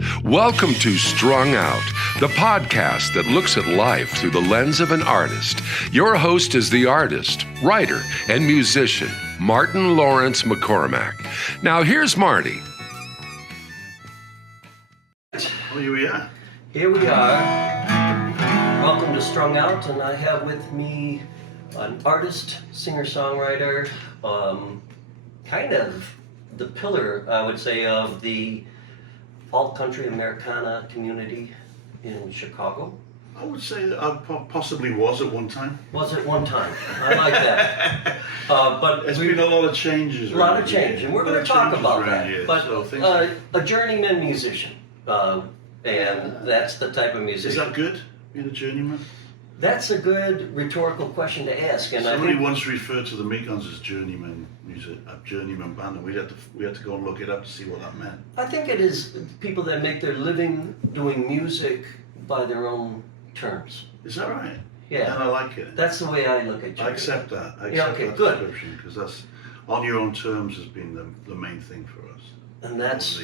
Welcome to Strung Out, the podcast that looks at life through the lens of an artist. Your host is the artist, writer, and musician, Martin Laurence McCormack. Now here's Marty. Oh, here we are. Here we are. Welcome to Strung Out, and I have with me an artist, singer-songwriter, kind of the pillar, I would say, of the alt-country Americana community in Chicago. I would say that I possibly was at one time. Was at one time. I like that. But There's been a lot of changes. A lot of change, and we're going to talk about that. Here, but so a journeyman musician, and that's the type of musician. is that good, being a journeyman? That's a good rhetorical question to ask. And Somebody I think once referred to the Mekons as journeyman music, a journeyman band, and we had to go and look it up to see what that meant. I think it is people that make their living doing music by their own terms. Is that right? Yeah. And I like it. That's the way I look at you. I accept that. I accept Yeah, okay, that good. description, because that's on your own terms has been the main thing for us. And that's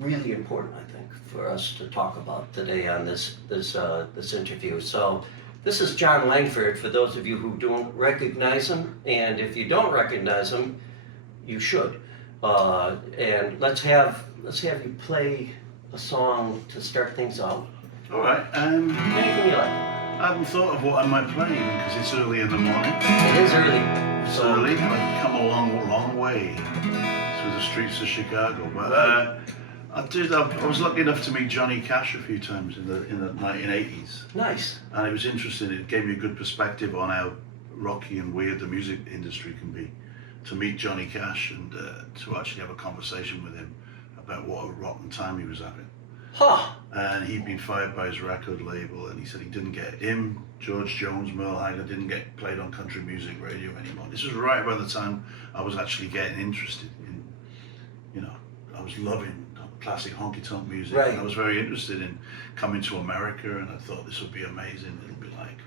really important, I think, for us to talk about today on this interview. So this is Jon Langford, for those of you who don't recognize him, and if you don't recognize him, you should. And let's have you play a song to start things out. All right. Anything you like. I haven't thought of what I might play because it's early in the morning. It is early. It's early. I've come a long way through the streets of Chicago. But I was lucky enough to meet Johnny Cash a few times in the 1980s. Nice. And it was interesting. It gave me a good perspective on how rocky and weird the music industry can be. To meet Johnny Cash and to actually have a conversation with him about what a rotten time he was having. Huh. And he'd been fired by his record label, and he said he didn't get him, George Jones, Merle Haggard didn't get played on country music radio anymore. This was right about the time I was actually getting interested in, I was loving classic honky-tonk music. Right. And I was very interested in coming to America, and I thought this would be amazing. It'll be like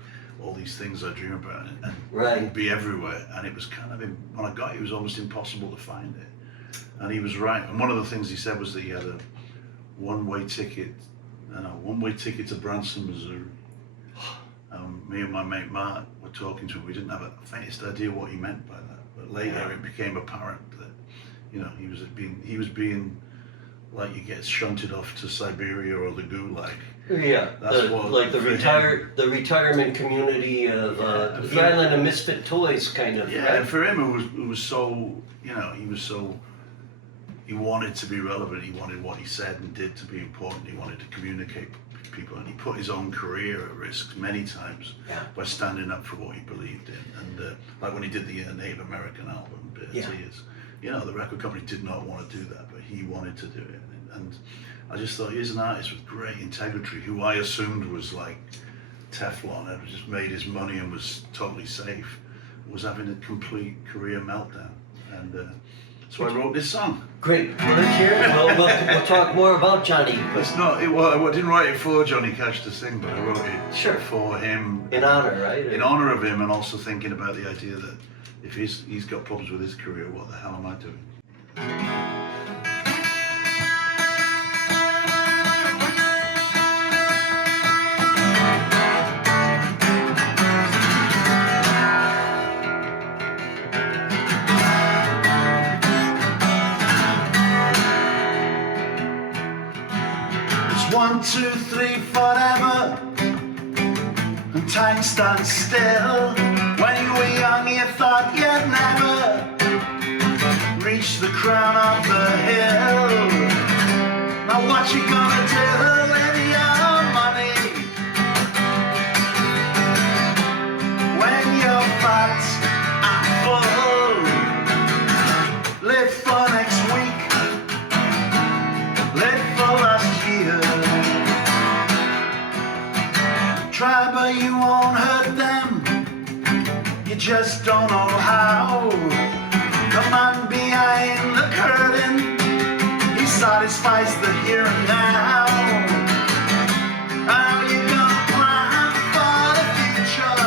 all these things I dream about, and Right. it would be everywhere. And it was kind of, when I got it, it was almost impossible to find it. And he was right. And one of the things he said was that he had a one-way ticket to Branson, Missouri. Me and my mate Mark were talking to him. We didn't have a faintest idea what he meant by that. But later it became apparent that, he was being like you get shunted off to Siberia or the Gulag. Yeah, That's the retirement community of the island of misfit toys, kind of. Yeah, right? and for him it was so, he wanted to be relevant. He wanted what he said and did to be important. He wanted to communicate with people, and he put his own career at risk many times by standing up for what he believed in. And like when he did the Native American album, Bitter Tears, the record company did not want to do that, but he wanted to do it. And I just thought, here's an artist with great integrity, who I assumed was like Teflon, had just made his money and was totally safe, was having a complete career meltdown. And so I wrote this song. Great. Well, let's hear it. We'll talk more about Johnny. I didn't write it for Johnny Cash to sing, but I wrote it for him. In honor, right? In honor of him, and also thinking about the idea that if he's got problems with his career, what the hell am I doing? It's 1, 2, 3, forever, and time stands still. When you were young, you thought you'd never reach the crown of the hill. Now what you gonna do with your money when your fat's and full? Live for next week, live for last year. Try but you won't hurt them, you just don't know how. The man behind the curtain, he satisfies the here and now. How you gonna plan for the future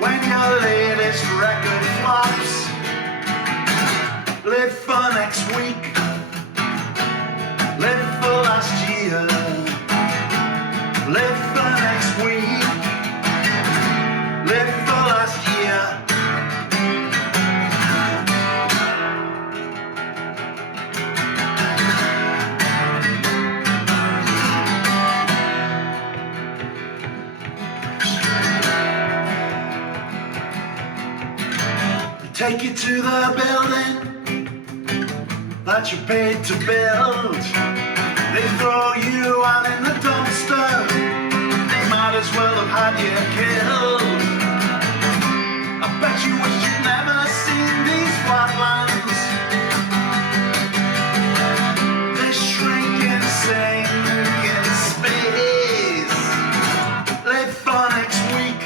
when your latest record flops? Live Live for next week. Live for last year. Live for next week. Live for last year. Take you to the building that you paid to build. They throw you out in the dumpster. They might as well have had you killed. I bet you wish you'd never seen these flatlands. They shrink and sink in space. Live for next week.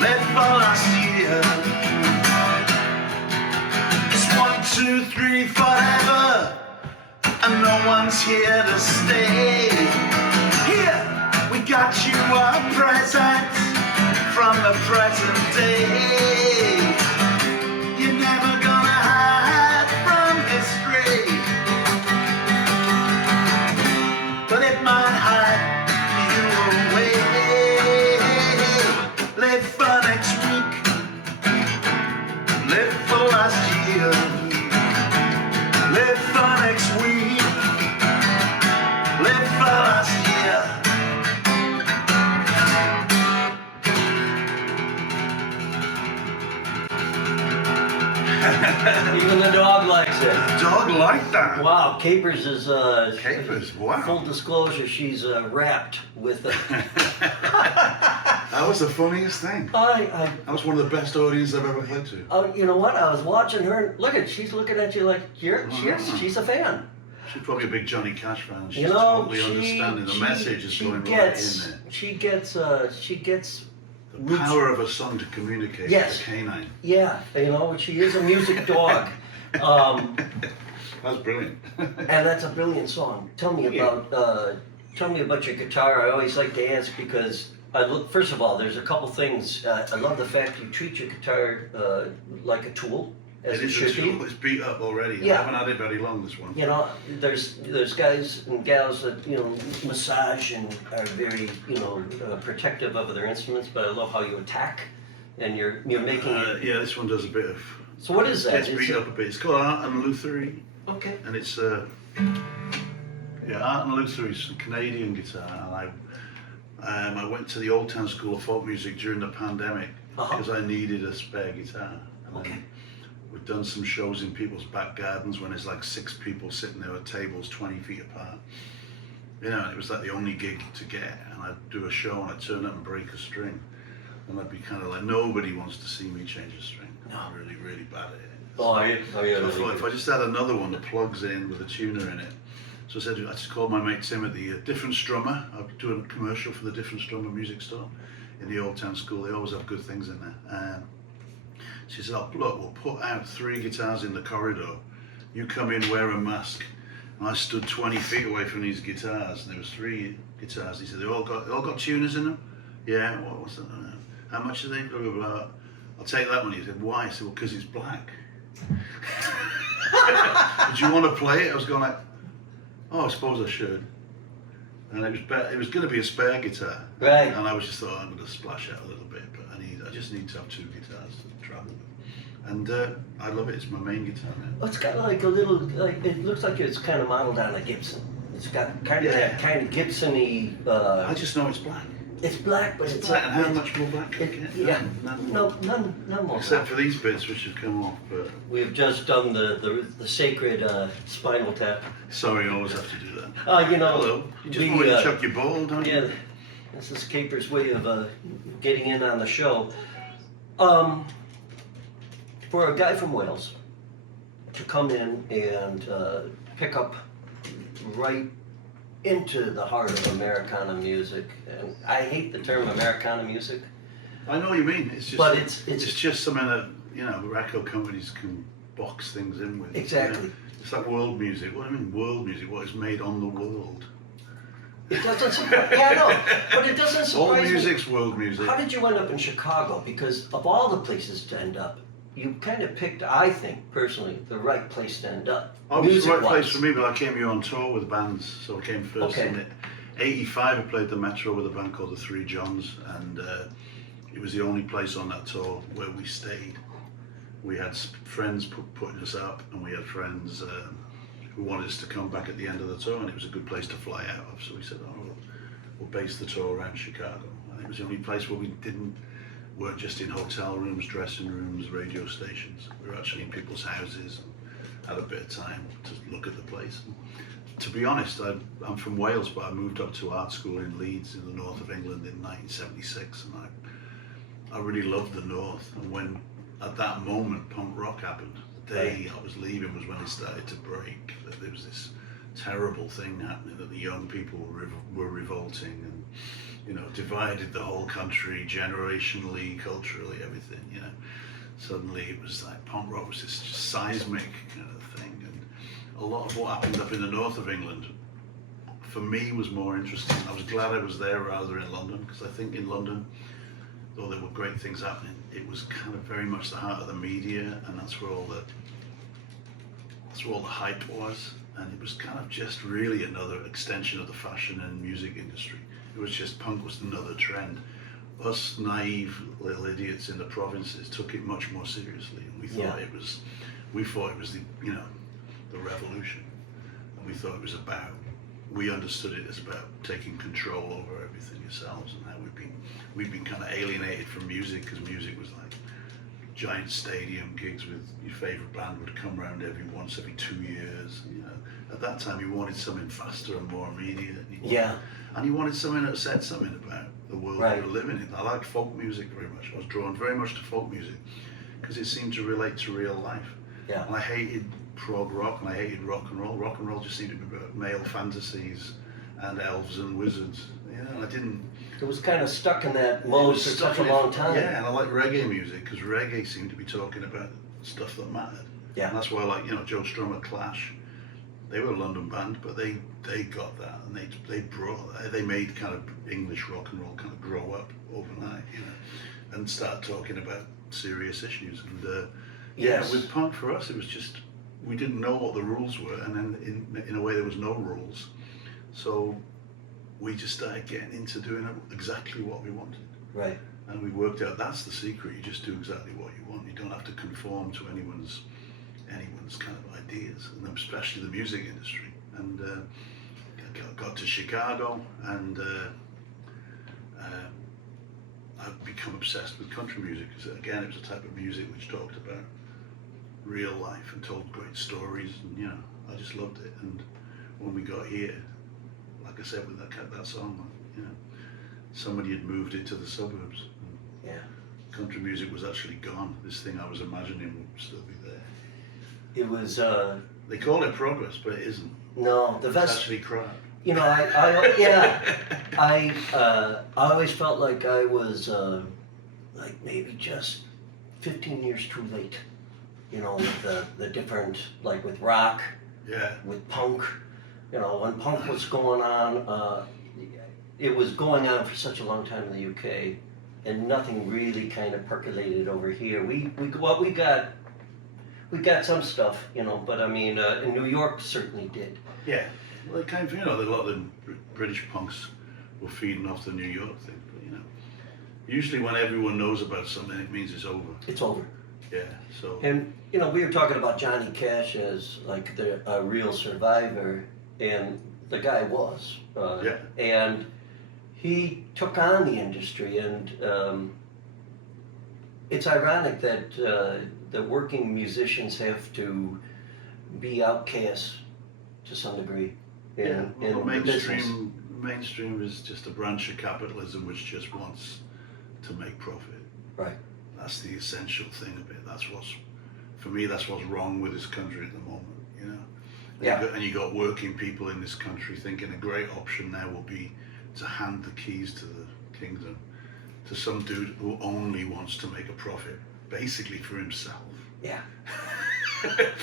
Live for last year. 2, 3, forever, and no one's here to stay. Here, we got you a present from the present day. You're never gonna hide from history, but it might hide you away. Live for next week. Live for last year. Live for next week. Live for last year. Even the dog likes it. The dog liked that. Wow, Capers is Capers, wow. Full disclosure, she's wrapped with it. That was the funniest thing. That was one of the best audiences I've ever played to. You know what? I was watching her. She's looking at you like she's a fan. She's probably a big Johnny Cash fan. She's You know, totally understanding the message is going right in there. She gets The power of a song to communicate with a canine. Yeah, you know, she is a music dog. That's brilliant. And that's a brilliant song. Tell me about your guitar. I always like to ask because first of all, there's a couple things. I love the fact you treat your guitar like a tool, as it should be. It's beat up already. Yeah. I haven't had it very long, this one. You know, there's guys and gals that massage and are very protective of their instruments, but I love how you attack, and you're making it. Yeah, this one does a bit of. So what is that? It's beat up a bit. It's called Art and Luthery. Okay. And it's Art and Luthery is a Canadian guitar, and I went to the Old Town School of Folk Music during the pandemic because I needed a spare guitar. And we've done some shows in people's back gardens when there's like 6 people sitting there at tables 20 feet apart. You know, and it was like the only gig to get. And I'd do a show and I'd turn up and break a string. And I'd be kind of like, nobody wants to see me change a string. I'm really, really bad at it. So I thought if I just had another one that plugs in with a tuner in it. So I just called my mate Timothy, a different strummer. I'm doing a commercial for the Different Strummer music store in the Old Town School. They always have good things in there. She said, look, we'll put out 3 guitars in the corridor. You come in, wear a mask. And I stood 20 feet away from these guitars, and there was 3 guitars. He said, they all got tuners in them? Yeah, what's that? How much are they? Blah, blah, blah. I'll take that one. He said, why? I said, well, because it's black. Did you want to play it? I was going like, oh, I suppose I should. And it was going to be a spare guitar. Right. And I was just thought, I'm going to splash out a little bit, but I just need to have 2 guitars to travel with. And I love it. It's my main guitar now. Well, it's got like a little, it looks like it's kind of modeled on a Gibson. It's got kind of that kind of Gibson-y. I just know it's black. It's black, but it's black. And how much more black can you get? Yeah. None more. Except for these bits which have come off. But we've just done the sacred Spinal Tap. Sorry, I always have to do that. Hello. You just want to chuck your ball, don't you? Yeah. This is Caper's way of getting in on the show. For a guy from Wales to come in and pick up right into the heart of Americana music, and I hate the term Americana music. I know what you mean. It's just, but it's just something that record companies can box things in with. Exactly. It's like world music. What do I mean, world music? What is made on the world? It doesn't surprise. Yeah, I know, but it doesn't surprise me. All music's world music. How did you end up in Chicago? Because of all the places to end up, you kind of picked, I think, personally, the right place to end up. Oh, it was the right place for me, but I came here on tour with bands, so I came first in '85. I played the Metro with a band called the Three Johns, and it was the only place on that tour where we stayed. We had friends putting us up, and we had friends who wanted us to come back at the end of the tour, and it was a good place to fly out of. So we said, oh, we'll base the tour around Chicago. And it was the only place where we weren't just in hotel rooms, dressing rooms, radio stations. We were actually in people's houses and had a bit of time to look at the place. And to be honest, I'm from Wales, but I moved up to art school in Leeds in the north of England in 1976, and I really loved the north. And when at that moment punk rock happened, the day I was leaving was when it started to break. That there was this terrible thing happening, that the young people were revolting and, you know, divided the whole country generationally, culturally, everything, you know. Suddenly it was like punk rock was this seismic kind of thing, and a lot of what happened up in the north of England for me was more interesting. I was glad I was there rather than in London, because I think in London, though there were great things happening, it was kind of very much the heart of the media, and that's where all the hype was, and it was kind of just really another extension of the fashion and music industry. It was just, punk was another trend. Us naive little idiots in the provinces took it much more seriously, and we thought it was the, you know, the revolution, and we thought it was about, we understood it as about taking control over everything yourselves, and how we've been kind of alienated from music, because music was like giant stadium gigs with your favorite band would come around every 2 years. You know, at that time you wanted something faster and more immediate. And you wanted something that said something about the world you were living in. I liked folk music very much. I was drawn very much to folk music because it seemed to relate to real life. And I hated prog rock, and I hated rock and roll. Rock and roll just seemed to be about male fantasies and elves and wizards. I didn't. It was kind of stuck in that mode for such a long time. Yeah, and I like reggae music because reggae seemed to be talking about stuff that mattered. And that's why I like, you know, Joe Strummer, Clash. They were a London band, but they got that, and they made kind of English rock and roll kind of grow up overnight, you know, and start talking about serious issues. And with punk for us, it was just, we didn't know what the rules were, and then in a way there was no rules, so we just started getting into doing exactly what we wanted. And we worked out that's the secret. You just do exactly what you want. You don't have to conform to anyone's kind of ideas, and especially the music industry. And I got to Chicago, and I've become obsessed with country music, because again, it was a type of music which talked about real life and told great stories, and you know, I just loved it. And when we got here, like I said, with that song, you know, somebody had moved it to the suburbs. Country music was actually gone. This thing I was imagining would still be there. It was. They call it progress, but it isn't. No, it's actually crap. You know, I always felt like I was like maybe just 15 years too late. You know, with the different, like with rock, with punk. You know, when punk was going on, it was going on for such a long time in the UK, and nothing really kind of percolated over here. We got some stuff, you know, but I mean, in New York certainly did. Well, it kind of, you know, a lot of the British punks were feeding off the New York thing, but you know, usually when everyone knows about something, it means it's over. It's over. So. And you know, we were talking about Johnny Cash as like a real survivor, and the guy was. And he took on the industry, and it's ironic that the working musicians have to be outcasts to some degree. In mainstream is just a branch of capitalism which just wants to make profit. That's the essential thing of it. That's what's wrong with this country at the moment, you know. And you got working people in this country thinking a great option now will be to hand the keys to the kingdom to some dude who only wants to make a profit, basically for himself.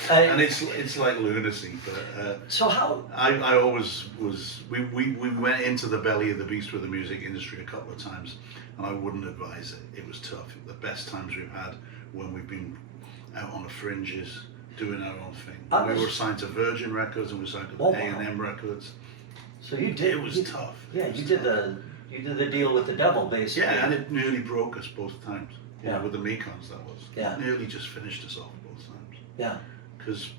And it's like lunacy, but so how I always was. We went into the belly of the beast with the music industry a couple of times, and I wouldn't advise it. It was tough. The best times we've had when we've been out on the fringes, doing our own thing. We were signed to Virgin Records and we signed to A&M Records. So you did. It was tough. Yeah, you did the deal with the devil, basically. Yeah, and it nearly broke us both times. Yeah. With the Mekons, that was. Yeah. It nearly just finished us off both times. Yeah. Because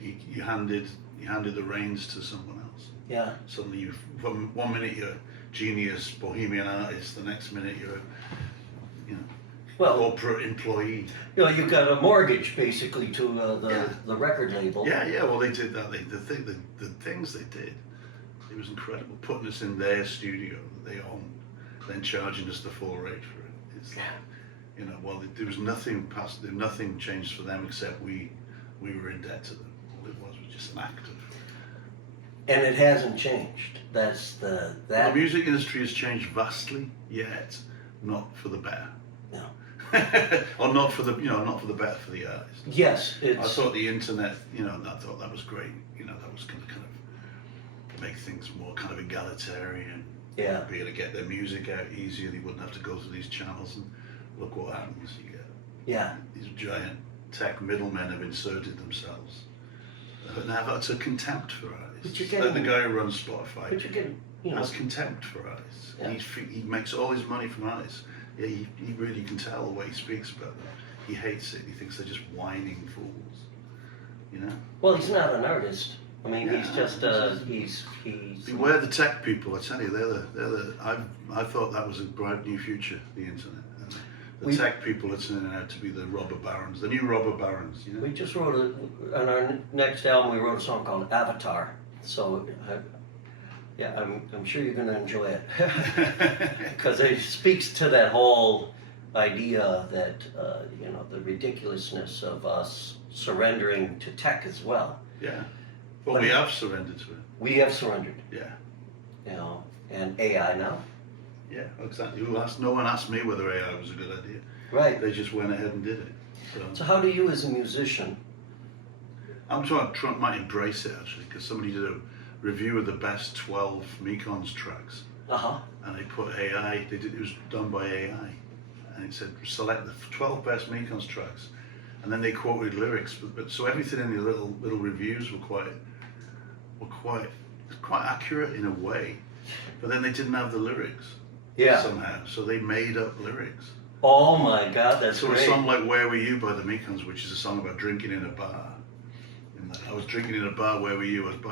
you handed the reins to someone else. Yeah. Suddenly, from 1 minute you're a genius bohemian artist, the next minute you're corporate employee. You've got a mortgage basically to the record label. Yeah. Well, they did that. The things they did, it was incredible. Putting us in their studio that they owned, then charging us the full rate for it. It's like, well, there was nothing changed for them except we were in debt to them. All it was just an act of. And it hasn't changed. The music industry has changed vastly, yet not for the better. No. Or not for the better for the artist. Yes, I thought the internet, I thought that was great. That was going to kind of make things more kind of egalitarian. Yeah. Be able to get their music out easier. They wouldn't have to go through these channels. And look what happens. You get these giant tech middlemen have inserted themselves. And have to contempt for artists. Like the guy who runs Spotify has contempt for artists. Yeah. He makes all his money from artists. Yeah, he really can tell the way he speaks about them. He hates it. He thinks they're just whining fools. Well, he's not an artist. I mean, he's just he's. Beware the tech people. I tell you, I thought that was a bright new future. The internet. And the tech people are turning out to be the robber barons, the new robber barons. We just wrote on our next album. We wrote a song called Avatar. So. I'm sure you're going to enjoy it because it speaks to that whole idea that the ridiculousness of us surrendering to tech as well. Yeah, well, we have surrendered to it. We have surrendered. Yeah. And AI now. Yeah, exactly. No one asked me whether AI was a good idea. Right. They just went ahead and did it. So how do you, as a musician? I'm trying to might embrace it actually, because somebody did a review of the best 12 Mekons tracks, and they put AI. It was done by AI, and it said select the 12 best Mekons tracks, and then they quoted lyrics. But so everything in the little reviews were quite accurate in a way, but then they didn't have the lyrics. Yeah. Somehow, so they made up lyrics. Oh my God, that's so great. a song like "Where Were You" by the Mekons, which is a song about drinking in a bar. I was drinking in a bar, where were you? I was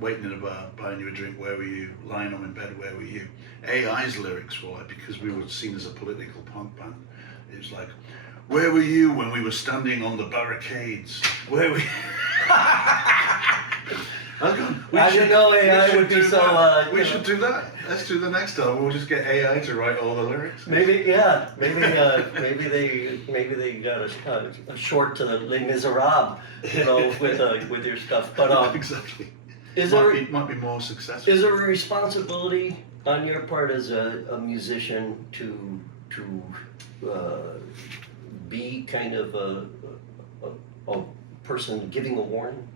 waiting in a bar, buying you a drink, where were you? Lying home in bed, where were you? AI's lyrics were like, because we were seen as a political punk band, it was like, where were you when we were standing on the barricades? Where were you? I didn't know AI would be so. We should do that. Let's do the next album. We'll just get AI to write all the lyrics. Maybe they got a short to the Les Miserables, with your stuff. But exactly. It might be more successful. Is there a responsibility on your part as a musician to be kind of a person giving a warning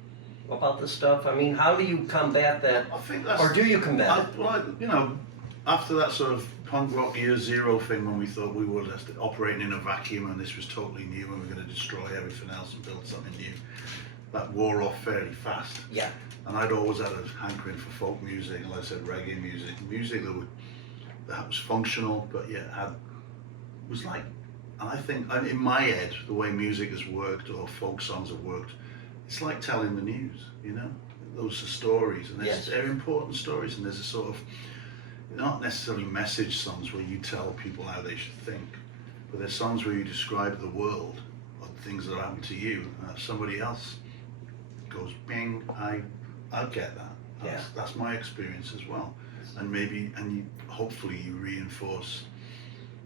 about this stuff? I mean, how do you combat that? I think that's, or do you combat it? After that sort of punk rock year zero thing, when we thought we were just operating in a vacuum and this was totally new and we were going to destroy everything else and build something new, that wore off fairly fast. Yeah. And I'd always had a hankering for folk music, like I said, reggae music that was functional, but yet was like, and I think in my head, the way music has worked or folk songs have worked, it's like telling the news, those are stories, and they're important stories, and there's a sort of, not necessarily message songs where you tell people how they should think, but there's songs where you describe the world or things that happen to you, and if somebody else goes, bing, I get that. That's my experience as well, and hopefully you reinforce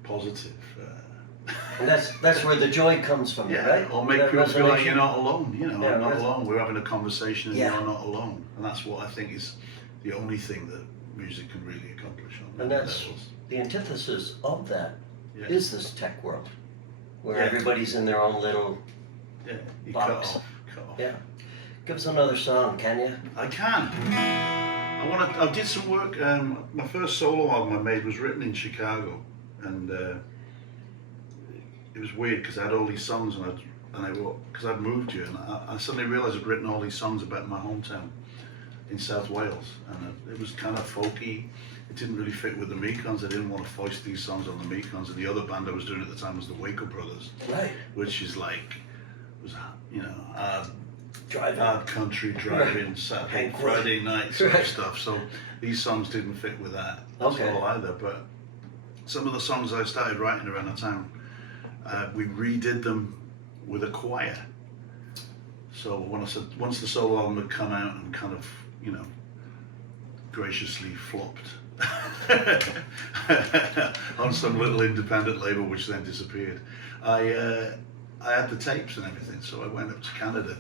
positive. And that's where the joy comes from, right? Or make people feel like you're not alone. I'm not alone. We're having a conversation, and you're not alone. And that's what I think is the only thing that music can really accomplish on and that's levels. The antithesis of that is this tech world, where everybody's in their own little box. Cut off. Yeah. Give us another song, can you? I can. I did some work. My first solo album I made was written in Chicago, and it was weird because I had all these songs and I'd and because I'd moved here, and I suddenly realised I'd written all these songs about my hometown in South Wales, and it was kind of folky. It didn't really fit with the Mekons. I didn't want to foist these songs on the Mekons, and the other band I was doing at the time was the Waco Brothers, right? Which is like, hard country driving, right. Saturday, Friday night sort of stuff. So these songs didn't fit with that at all either. But some of the songs I started writing around that time, we redid them with a choir. So once the solo album had come out and kind of, graciously flopped on some little independent label, which then disappeared, I had the tapes and everything. So I went up to Canada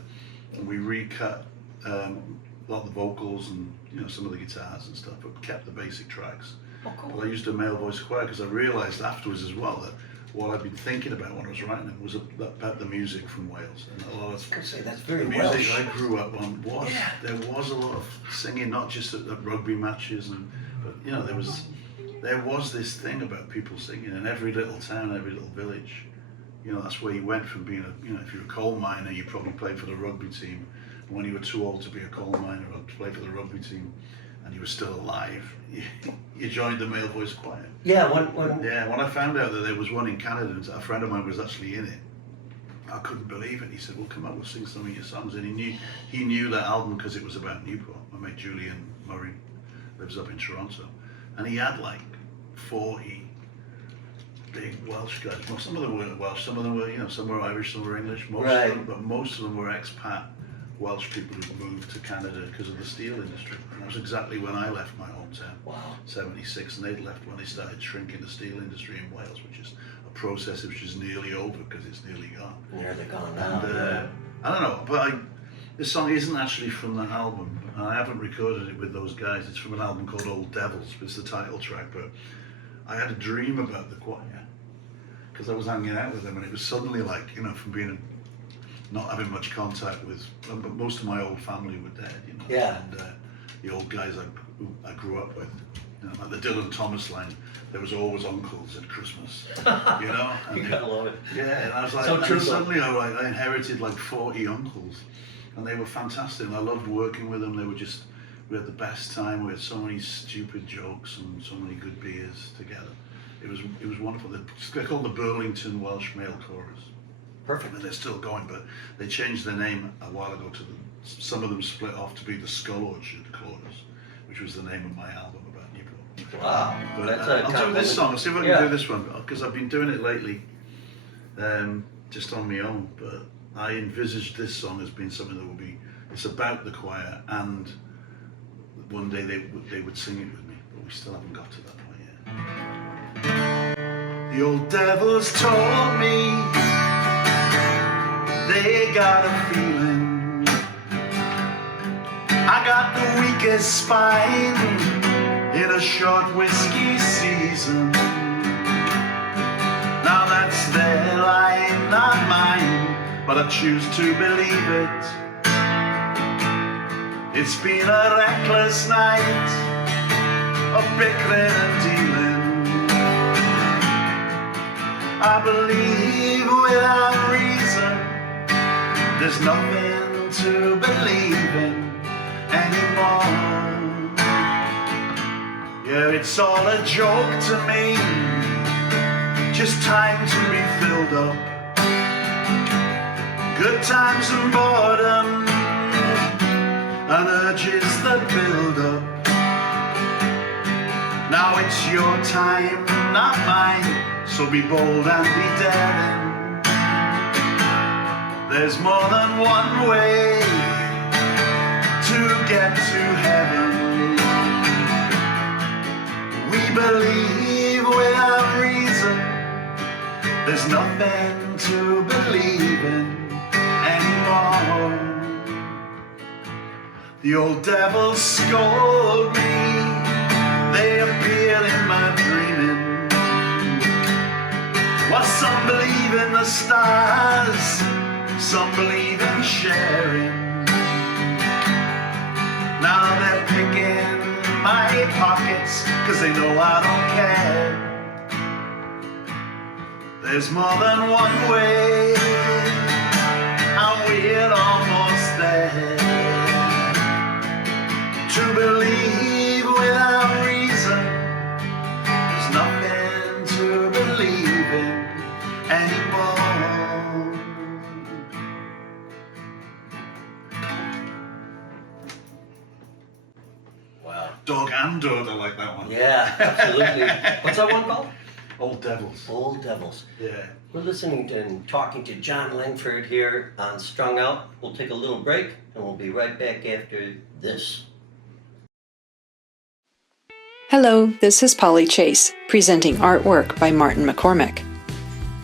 and we recut a lot of the vocals and some of the guitars and stuff, but kept the basic tracks. Oh, cool. But I used a male voice choir because I realised afterwards as well that what I'd been thinking about when I was writing it was about the music from Wales. And a lot of that's very the music Welsh. I grew up on there was a lot of singing, not just at rugby matches, but there was this thing about people singing in every little town, every little village. That's where you went from being if you're a coal miner, you probably played for the rugby team. And when you were too old to be a coal miner or to play for the rugby team, and you were still alive, you joined the male voice choir. Yeah, when I found out that there was one in Canada, and a friend of mine was actually in it, I couldn't believe it. He said, "Well, come on, we'll sing some of your songs." And he knew that album because it was about Newport. My mate Julian Murray lives up in Toronto, and he had like 40 big Welsh guys. Well, some of them weren't Welsh, some of them were, some were Irish, some were English, but most of them were expat Welsh people who moved to Canada because of the steel industry. And that was exactly when I left my hometown. Wow. 76, and they'd left when they started shrinking the steel industry in Wales, which is a process which is nearly over because it's nearly gone. Yeah, they're gone now. And, I don't know, but this song isn't actually from that album. I haven't recorded it with those guys. It's from an album called Old Devils. It's the title track, but I had a dream about the choir because I was hanging out with them, and it was suddenly like, from being not having much contact with, but most of my old family were dead, Yeah. And the old guys I grew up with, like the Dylan Thomas line, there was always uncles at Christmas, And You gotta love it. Yeah, and I was like, So true, suddenly I inherited like 40 uncles, and they were fantastic, and I loved working with them. We had the best time. We had so many stupid jokes and so many good beers together. It was wonderful. They're called the Burlington Welsh Male Chorus. Perfect. And they're still going, but they changed their name a while ago some of them split off to be the Skull Orchard Chorus, which was the name of my album about Newport. Wow. But That's I'll do this song. I'll see if I can do this one, because I've been doing it lately, just on my own. But I envisaged this song as being something that it's about the choir, and one day they would sing it with me, but we still haven't got to that point yet. The old devils told me they got a feeling I got the weakest spine in a short whiskey season. Now that's their line, not mine, but I choose to believe it. It's been a reckless night of bickering and dealing. I believe without reason. There's nothing to believe in anymore. Yeah, it's all a joke to me, just time to be filled up. Good times and boredom and urges that build up. Now it's your time, not mine, so be bold and be daring. There's more than one way to get to heaven. We believe without reason. There's nothing to believe in anymore. The old devils scold me. They appear in my dreaming. While some believe in the stars, some believe in sharing. Now they're picking my pockets, 'cause they know I don't care. There's more than one way now we're almost there. To believe without reason, there's nothing to believe in anymore. Wow. Dog and Dog, I like that one. Yeah, absolutely. What's that one called? Old Devils. Old Devils. Yeah. We're listening to and talking to Jon Langford here on Strung Out. We'll take a little break and we'll be right back after this. Hello, this is Polly Chase, presenting artwork by Martin McCormack.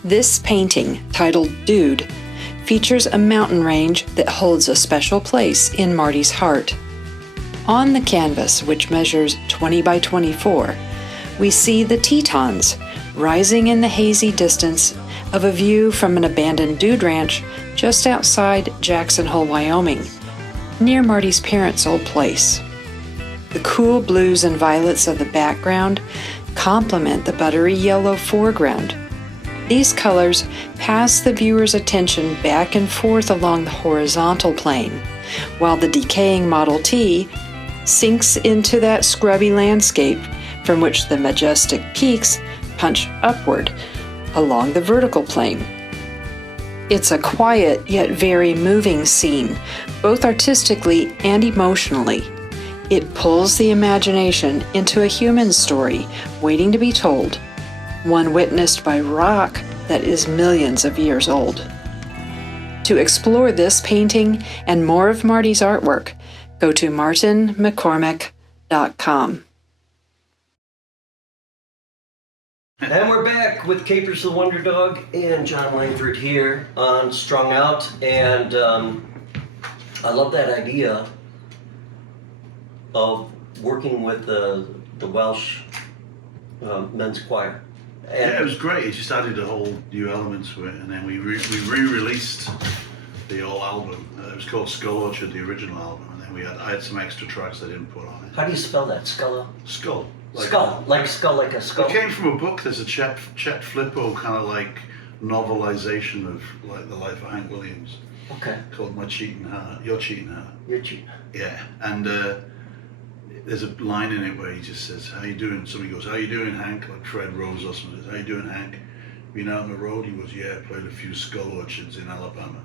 This painting, titled Dude, features a mountain range that holds a special place in Marty's heart. On the canvas, which measures 20 by 24, we see the Tetons rising in the hazy distance of a view from an abandoned dude ranch just outside Jackson Hole, Wyoming, near Marty's parents' old place. The cool blues and violets of the background complement the buttery yellow foreground. These colors pass the viewer's attention back and forth along the horizontal plane, while the decaying Model T sinks into that scrubby landscape from which the majestic peaks punch upward along the vertical plane. It's a quiet yet very moving scene, both artistically and emotionally. It pulls the imagination into a human story waiting to be told, one witnessed by rock that is millions of years old. To explore this painting and more of Marty's artwork, go to martinmccormack.com. And we're back with Capers the Wonder Dog and Jon Langford here on Strung Out. And I love that idea of working with the Welsh Men's Choir. And yeah, it was great. It just added a whole new element to it, and then we re-released the old album. It was called Skull Orchard, the original album, and then I had some extra tracks I didn't put on it. How do you spell that? Skull? Skull. Skull, like a skull. It came from a book. There's a Chet Flippo kind of like novelization of like the life of Hank Williams. Okay. Called My Cheating Heart. Your Cheating Heart. Your cheating. Yeah, and there's a line in it where he just says, "How you doing?" Somebody goes, "How you doing, Hank?" Like Fred Rose or something. How you doing, Hank? Been out on the road? He goes, "Yeah, played a few Skull Orchards in Alabama."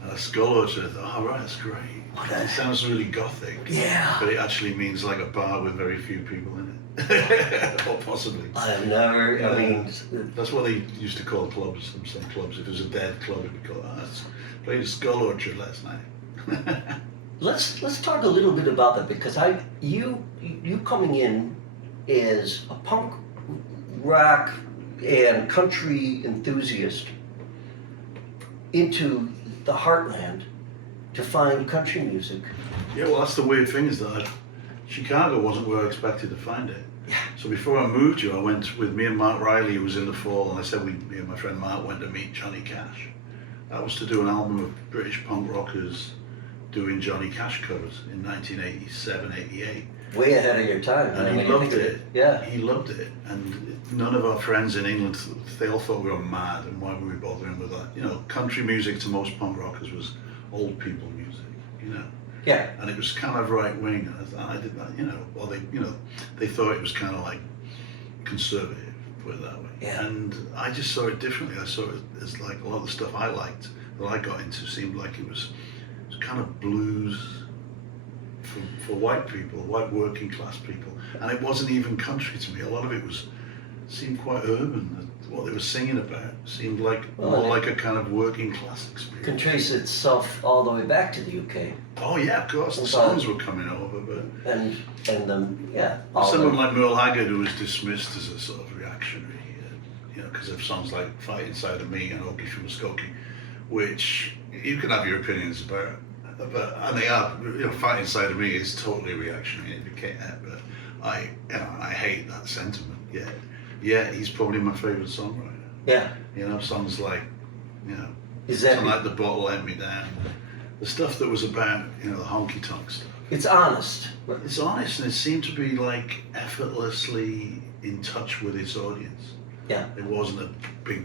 And a Skull Orchard, I thought, oh right, that's great. It sounds really gothic. Yeah. But it actually means like a bar with very few people in it. Or possibly. I have never, I mean... That's what they used to call clubs, some clubs. If it was a dead club, it'd be called, that's played a Skull Orchard last night. Let's talk a little bit about that, because you coming in as a punk rock and country enthusiast into the heartland to find country music. Yeah, well, that's the weird thing is that Chicago wasn't where I expected to find it. Yeah. So before I moved here, I went with me and Mark Riley, who was in the fall, and I said me and my friend Mark went to meet Johnny Cash. That was to do an album of British punk rockers doing Johnny Cash covers in 1987, 88. Way ahead of your time. And he loved it. Yeah. He loved it. And none of our friends in England, they all thought we were mad, and why were we bothering with that? You know, country music to most punk rockers was old people music, you know. Yeah. And it was kind of right wing, and I did that, you know. Well, they thought it was kind of like conservative, put it that way. Yeah. And I just saw it differently. I saw it as like a lot of the stuff I liked that I got into seemed like it was kind of blues for white people, white working class people, and it wasn't even country to me. A lot of it seemed quite urban. What they were singing about seemed like more like a kind of working class experience. Can trace itself all the way back to the UK. Oh yeah, of course. The songs were coming over, but someone like Merle Haggard, who was dismissed as a sort of reactionary, you know, because of songs like "Fight Inside of Me" and "Okie from Muskogee," which you can have your opinions about. And they are, you know, "Fight Inside of Me" is totally reactionary. But I hate that sentiment. Yeah, he's probably my favorite songwriter. Yeah. You know, songs like, you know, something like "The Bottle Let Me Down," the stuff that was about, you know, the honky tonk stuff. It's honest. It's honest, and it seemed to be like effortlessly in touch with its audience. Yeah. It wasn't a big.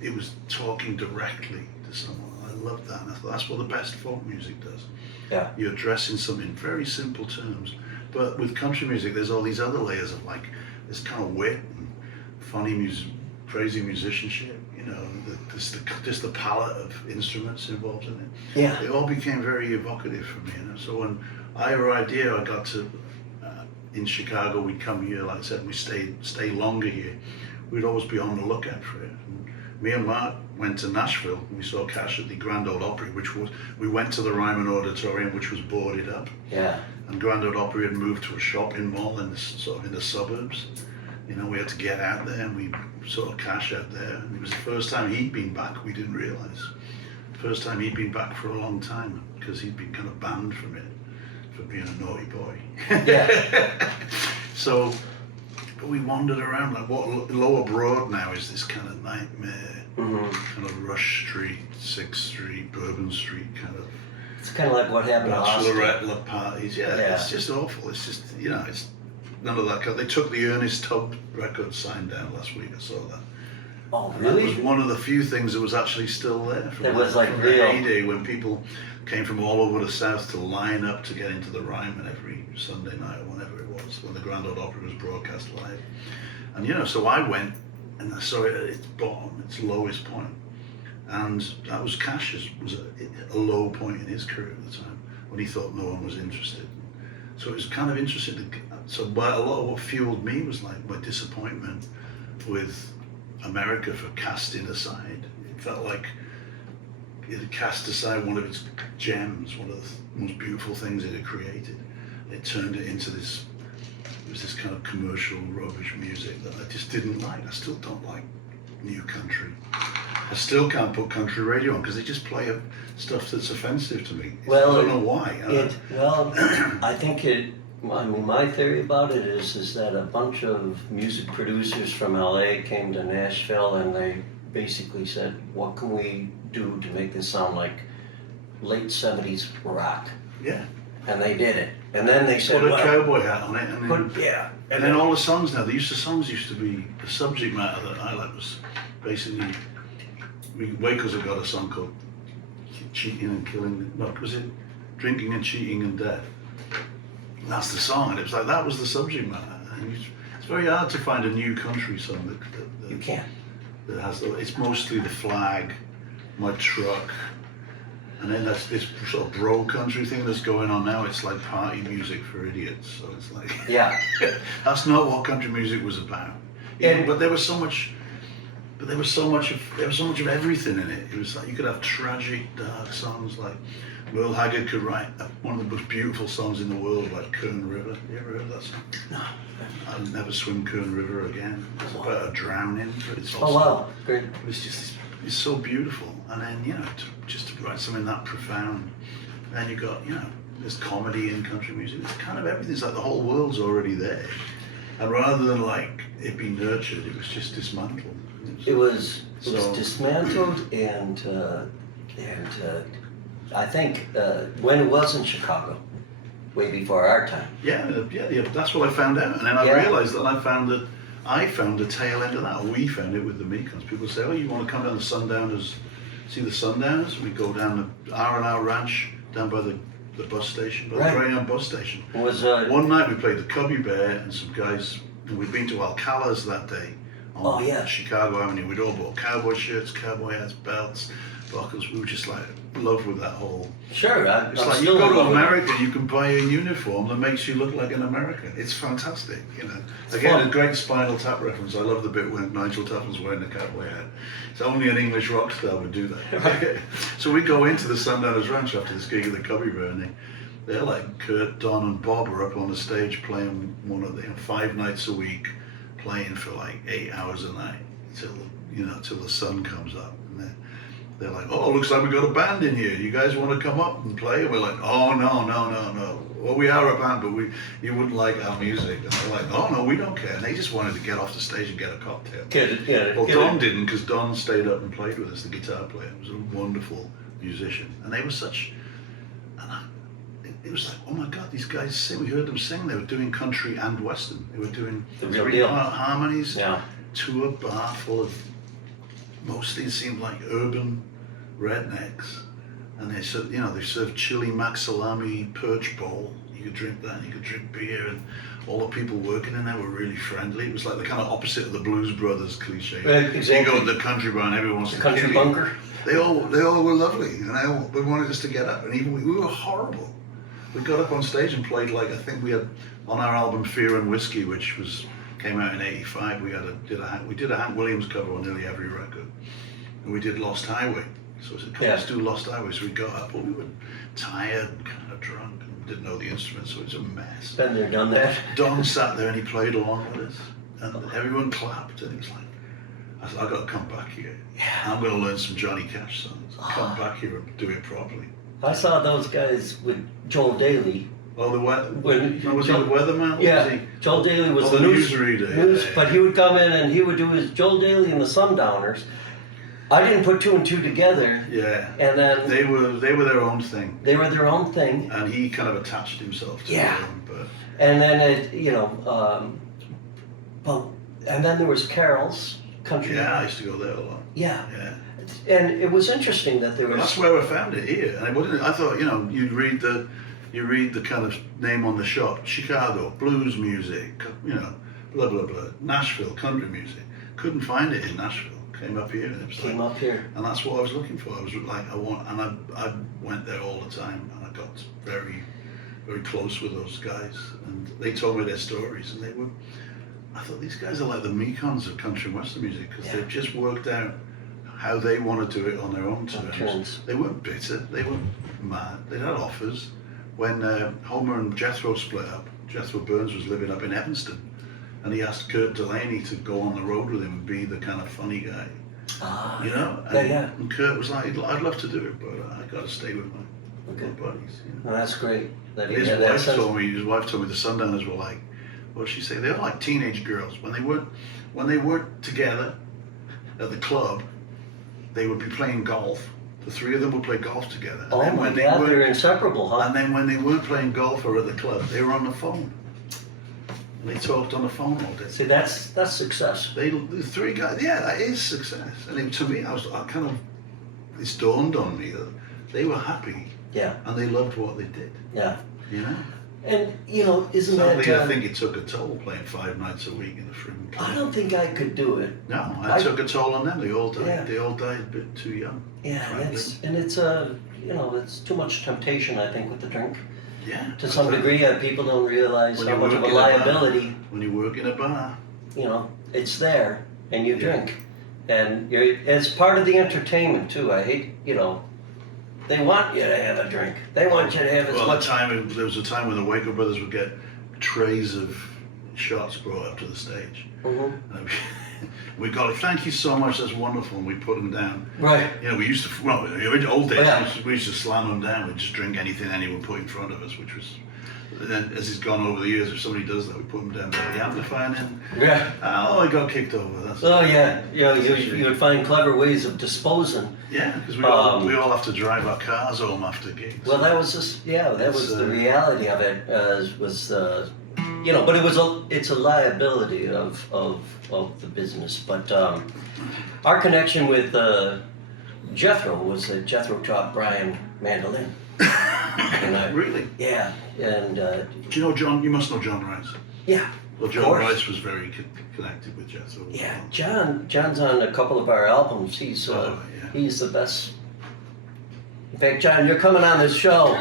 It was talking directly to someone. I loved that. And I thought that's what the best folk music does. Yeah. You're addressing something in very simple terms. But with country music, there's all these other layers of like this kind of wit and funny music, crazy musicianship. You know, just the palette of instruments involved in it. Yeah. It all became very evocative for me. You know? So when I arrived here, I got to in Chicago. We'd come here, like I said, we stay longer here. We'd always be on the lookout for it. And me and Mark went to Nashville. We saw Cash at the Grand Ole Opry, we went to the Ryman Auditorium, which was boarded up. Yeah. And Grand Ole Opry had moved to a shopping mall in the suburbs. You know, we had to get out there, and we saw Cash out there. And it was the first time he'd been back. We didn't realize. First time he'd been back for a long time, because he'd been kind of banned from it for being a naughty boy. Yeah. So we wandered around, like what Lower Broad now is this kind of nightmare, kind of Rush Street, 6th Street, Bourbon Street kind of. It's kind of like what happened to Austin. Bachelorette parties, yeah, it's just awful. It's just, you know, it's none of that. They took the Ernest Tubb record sign down last week. I saw that. Oh, And really? that was one of the few things that was actually still there from, It was like from real. the heyday when people came from all over the South to line up to get into the Ryman every Sunday night or whenever it was, when the Grand Ole Opry was broadcast live. And you know, so I went and I saw it at its bottom, its lowest point. And that was Cash's, was a low point in his career at the time, when he thought no one was interested. So it was kind of interesting. So a lot of what fueled me was like my disappointment with America for casting aside. It felt like it had cast aside one of its gems, one of the most beautiful things it had created. It turned it into this, it was this kind of commercial rubbish music that I just didn't like. I still don't like new country. I still can't put country radio on because they just play stuff that's offensive to me. Well, I don't know why. I think I mean, my theory about it is that a bunch of music producers from LA came to Nashville and they basically said, what can we do to make this sound like late 70s rock? Yeah. And they did it. And then they said, Put a cowboy hat on it. And then, yeah. And then all the songs now, the songs used to be, the subject matter that I like was basically, Wakers have got a song called Cheating and Killing, what was it? Drinking and Cheating and Death. And that's the song, and it was like, that was the subject matter. And it's very hard to find a new country song that You can't. That has, it's mostly the flag, my truck, and then that's this sort of bro country thing that's going on now. It's like party music for idiots. So it's like, Yeah. that's not what country music was about. Yeah, but there was so much. But there was so much of everything in it. It was like you could have tragic, dark songs like Merle Haggard could write one of the most beautiful songs in the world, like Kern River. You ever heard that song? No. I'll never swim Kern River again. It's about a drowning, but it's also. Oh wow, great. It's just, it's so beautiful. And then, you know, just to write something that profound. And you got, you know, there's comedy in country music. It's kind of everything. It's like the whole world's already there. And rather than like it be nurtured, it was just dismantled. It was dismantled and I think when it was in Chicago, way before our time. Yeah, that's what I found out. And then I realized that I found the tail end of that. We found it with the Mekons. People say, oh, you want to come down to Sundowners, see the Sundowners? We go down the R&R Ranch, down by the bus station, by the Greyhound bus station. One night we played the Cubby Bear and some guys, and we'd been to Alcala's that day on Chicago Avenue. We'd all bought cowboy shirts, cowboy hats, belts, buckles. We were just like in love with that whole. Sure, it's like you go to America, you can buy a uniform that makes you look like an American. It's fantastic, you know. Again, a great Spinal Tap reference. I love the bit when Nigel Tufnell's wearing the cowboy hat. It's only an English rock star would do that. So we go into the Sundowners Ranch after this gig at the Cubby Bear, and they're like Kurt, Don, and Bob are up on the stage playing 5 nights a week, playing for like 8 hours a night till the sun comes up. And they're like, oh, looks like we got a band in here. You guys want to come up and play? And we're like, oh, no. Well, we are a band, but you wouldn't like our music. And they're like, oh, no, we don't care. And they just wanted to get off the stage and get a cocktail. Don didn't, because Don stayed up and played with us, the guitar player. He was a wonderful musician. And they were it was like, oh my God, these guys sing. We heard them sing. They were doing country and western. They were doing three-part harmonies to a bar full of, mostly it seemed like urban rednecks, and they served chili mac salami perch bowl. You could drink that, and you could drink beer, and all the people working in there were really friendly. It was like the kind of opposite of the Blues Brothers cliche. Exactly. You go to the country bar and everyone wants to country kill you. bunker. They all were lovely, and they wanted us to get up, and even we were horrible. We got up on stage and played, like, I think we had on our album Fear and Whiskey, which came out in '85. We did a Hank Williams cover on nearly every record, and we did Lost Highway. So I said, come let's do Lost Highway. So we got up, but we were tired and kind of drunk and didn't know the instruments, so it was a mess. Been there, done that. Don sat there and he played along with us, and everyone clapped, and it was like, I said, I've got to come back here. Yeah. I'm going to learn some Johnny Cash songs. Come back here and do it properly. I saw those guys with Joel Daly. Oh, was he Joel, the weatherman? Yeah, Joel Daly was the newsreader. But he would come in and he would do his Joel Daly and the Sundowners. I didn't put two and two together. Yeah. And then they were their own thing. They were their own thing. And he kind of attached himself to them. But and then and then there was Carol's country. Yeah, I used to go there a lot. Yeah. And it was interesting that there was. Well, that's where I found it here, and I thought, you read the kind of name on the shop: Chicago blues music, blah blah blah, Nashville country music. Couldn't find it in Nashville. Came up here, and it was up here, and that's what I was looking for. I was like, I went there all the time, and I got very, very close with those guys, and they told me their stories, and I thought these guys are like the Mekons of country and western music because they've just worked out how they want to do it on their own terms. They weren't bitter, they weren't mad, they had offers. When Homer and Jethro split up, Jethro Burns was living up in Evanston, and he asked Kurt Delaney to go on the road with him and be the kind of funny guy. And Kurt was like, I'd love to do it, but I got to stay with my buddies. Well, that's great. His wife told me the Sundowners were like, what did she say? They were like teenage girls. When they weren't together at the club, they would be playing golf. The three of them would play golf together. And oh my God, they're inseparable, huh? And then when they weren't playing golf or at the club, they were on the phone. And they talked on the phone all day. See, that's success. The three guys, that is success. And to me, it's dawned on me that they were happy. Yeah. And they loved what they did. Yeah. And isn't Sadly, that? I think it took a toll playing 5 nights a week in the friggin' club. I don't think I could do it. No, I took a toll on them. They all died. Yeah. They all died a bit too young. Yeah, it's too much temptation, I think, with the drink. Yeah. To some degree, people don't realize how much of a liability. When you work in a bar. It's there, and you drink, and it's part of the entertainment too. I hate, they want you to have a drink. They want you to have as much. There was a time when the Waco brothers would get trays of shots brought up to the stage. Mm-hmm. We got it. Thank you so much. That's wonderful. And we put them down. Right. We used to. Well, in the old days, we used to slam them down. We'd just drink anything anyone put in front of us, which was. Then, as it's gone over the years, if somebody does that, we put them down by the amplifier, and then I got kicked over. That's you would find clever ways of disposing. Yeah, because we all have to drive our cars home after gigs. Well, that was just that was the reality of it. But it's a liability of the business. But our connection with Jethro was that Jethro taught Brian mandolin. Really? Yeah, and do you know John? You must know John Rice. Yeah. Well, John Rice was very connected with Jethro. Yeah, John's on a couple of our albums. He's the best. In fact, John, you're coming on this show.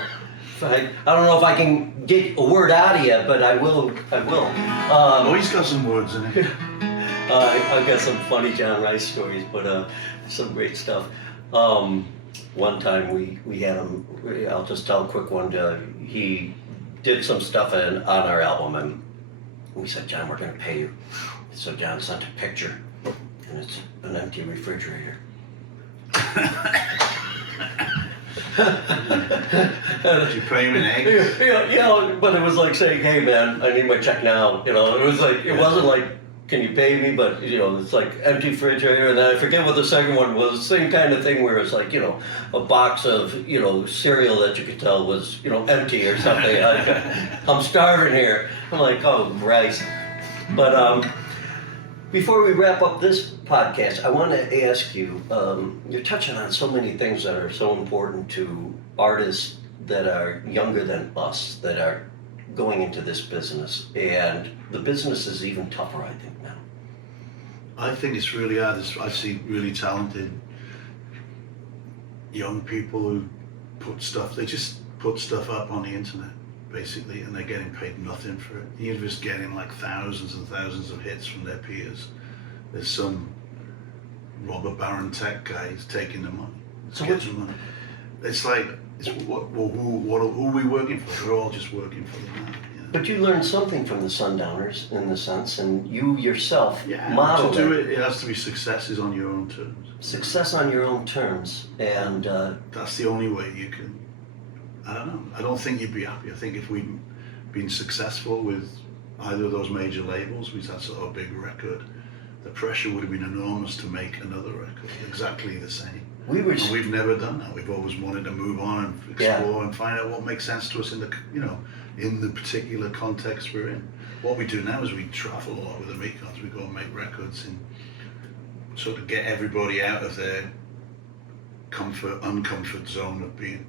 I don't know if I can get a word out of you, but I will. He's got some words in it. I've got some funny John Rice stories, but some great stuff. One time we had him, I'll just tell a quick one, he did some stuff on our album, and we said, John, we're going to pay you. So John sent a picture, and it's an empty refrigerator. Did you pay him in eggs? But it was like saying, hey man, I need my check now. It was like, it wasn't like, can you pay me? But it's like empty refrigerator, and then I forget what the second one was. Same kind of thing where it's like a box of cereal that you could tell was empty or something. Like, I'm starving here. I'm like, oh Christ. But Before we wrap up this podcast, I want to ask you, you're touching on so many things that are so important to artists that are younger than us, that are going into this business. And the business is even tougher, I think, now. I think it's really hard. I see really talented young people who they just put stuff up on the internet, basically, and they're getting paid nothing for it. You're just getting like thousands and thousands of hits from their peers. There's some robber baron tech guys taking the money. So money. It's like, who are we working for? We're all just working for them now. But you learned something from the Sundowners, in the sense, and you yourself modeled to do it. It has to be successes on your own terms. Success on your own terms, and that's the only way you can. I don't know. I don't think you'd be happy. I think if we'd been successful with either of those major labels, we'd had sort of a big record, the pressure would have been enormous to make another record exactly the same. And we've never done that. We've always wanted to move on and explore and find out what makes sense to us in the, in the particular context we're in. What we do now is we travel a lot with Americana. We go and make records and sort of get everybody out of their uncomfort zone of being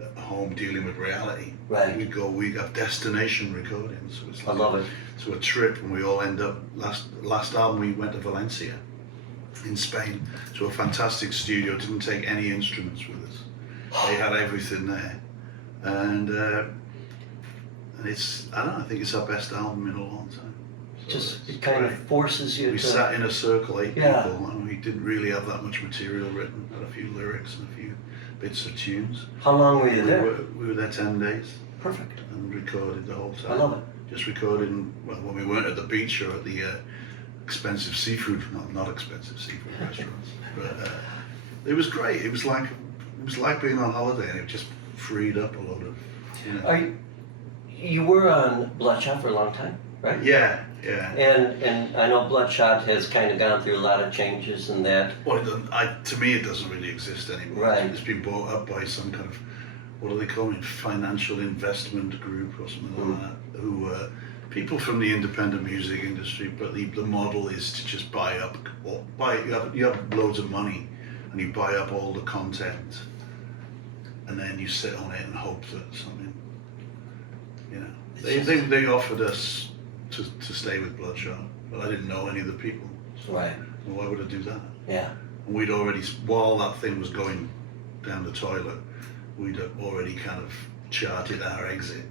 at home dealing with reality. Right. We have destination recordings. So it's like I love it. So a trip, and we all end up, last album we went to Valencia in Spain, to a fantastic studio, didn't take any instruments with us. They had everything there. And it's, I don't know, I think it's our best album in a long time. So it kind of forces you we to... sat in a circle, 8 people, and we didn't really have that much material written. Had a few lyrics and a few bits of tunes. How long were you there? We were there 10 days. Perfect. And recorded the whole time. I love it. Just recording, well, when we weren't at the beach or at the expensive seafood, not expensive seafood restaurants, but it was great. It was like being on holiday, and it just freed up a lot of, You were on Bloodshot for a long time, right? Yeah. And I know Bloodshot has kind of gone through a lot of changes in that. Well, to me, it doesn't really exist anymore. Right. It's been bought up by some kind of, what do they call it, financial investment group or something like that, who people from the independent music industry, but the model is to just buy up, you have loads of money and you buy up all the content, and then you sit on it and hope that something, they offered us to stay with Bloodshot, but I didn't know any of the people. So right. Well, why would I do that? Yeah. And we'd already, while that thing was going down the toilet, we'd already kind of charted our exit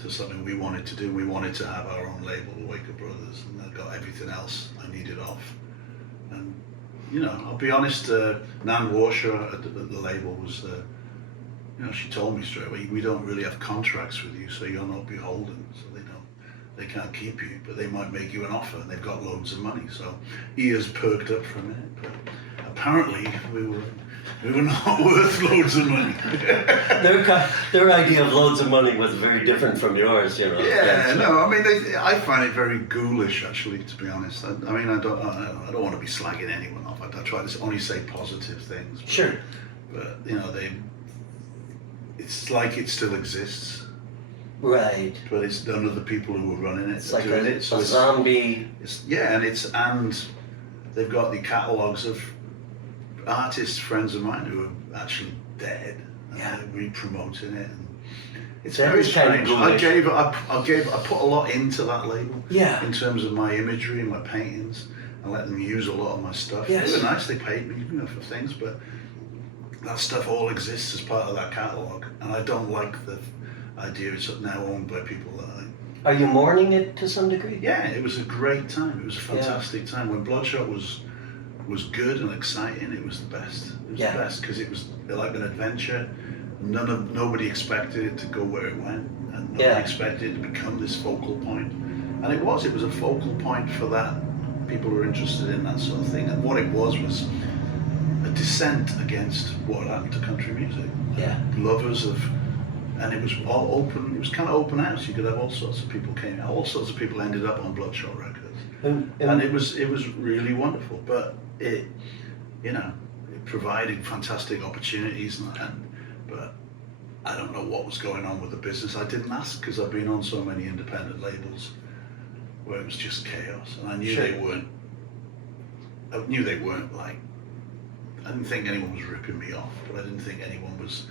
to something we wanted to do. We wanted to have our own label, the Waker Brothers, and I got everything else I needed off. And, I'll be honest, Nan Warshaw at the label was, she told me straight away, we don't really have contracts with you, so you're not beholden. So they can't keep you, but they might make you an offer, and they've got loads of money. So ears perked up for a minute, but apparently we were not worth loads of money. Their idea of loads of money was very different from yours, Yeah, no, I mean, I find it very ghoulish, actually, to be honest. I don't want to be slagging anyone off. I try to only say positive things. But, sure. But it's like it still exists. Right. But it's none of the people who were running it. It's like doing a zombie. And they've got the catalogues of artists, friends of mine, who are actually dead. And they're re-promoting it. And it's very strange. I put a lot into that label. Yeah. In terms of my imagery and my paintings. I let them use a lot of my stuff. Yes. They were nice. They paid me, for things, but that stuff all exists as part of that catalogue, and I don't like the idea it's now owned by people that Are you mourning it to some degree? Yeah, it was a great time. It was a fantastic time. When Bloodshot was good and exciting, it was the best. It was the best because it was like an adventure. Nobody expected it to go where it went, and nobody expected it to become this focal point. And it was a focal point for that. People were interested in that sort of thing, and what it was a dissent against what happened to country music. Yeah. Lovers of, and it was all open. It was kind of open house. You could have all sorts of people came. All sorts of people ended up on Bloodshot Records, and it was really wonderful. But it provided fantastic opportunities, but I don't know what was going on with the business. I didn't ask because I've been on so many independent labels where it was just chaos, and I knew Sure. they weren't. I knew they weren't like. I didn't think anyone was ripping me off, but I didn't think anyone was